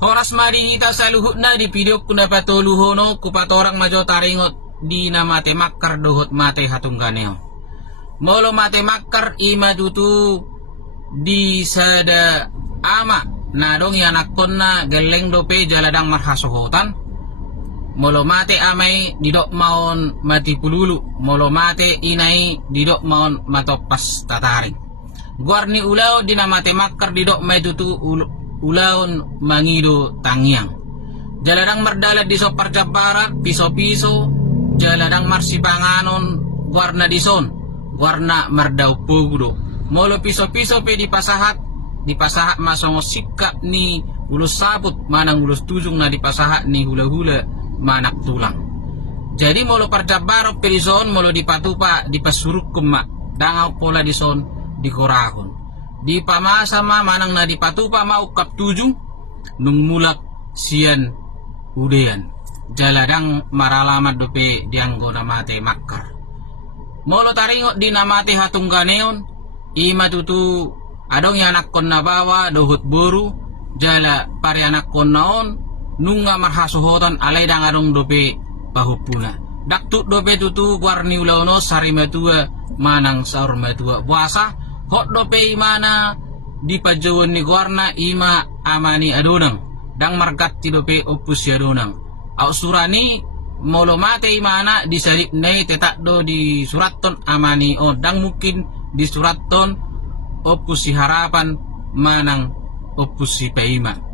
Horas marihita sa luhut na di pidok kuna patuluhono kupatorang majo taringot di na mate makkar dohot mate hatungganeo. Molo mate makkar ima tutu di sada ama na dong yanakon na geleng dope jaladang marhasohotan. Molo mate amai didok maon mati pululu, molo mate inai didok maon matopas tataring. Guarni ulau di na mate makkar didok mai tutu ulaon mangido tangyang. Jaladang merdalat di sopar jabarat piso-piso, jaladang marsipanganon guarna dison, guarna merdau pugdo. Molo piso-piso pe dipasahat masongo sikap ni ulus sabut manang ulus tujung na dipasahat ni hula-hula manak tulang. Jadi molo parjabaro perison molo dipatupa dipasuruk kemak dangau pola dison dikorahon. Di pamasama manang na dipatupa mau kap tujung nung mulak sian udean jaladang maralamat dope dianggo namate makkar. Molo taringot di namate hatungganeon ima tutu adong yanak kon na bawa dohot boru jala pare anak kon naon nunga marhasohotan alay dang adong dope pahupuna. Daktut dope tutu guarni ulauno sari matua manang saur matua puasa hot dope imana di pajawan ni guarna ima amani adonang dang margat ti dope opus si adonang au surani molo mate imana di sarip nei tetak do di suratton amani o dang mungkin di suratton opus si harapan manang opus si paima.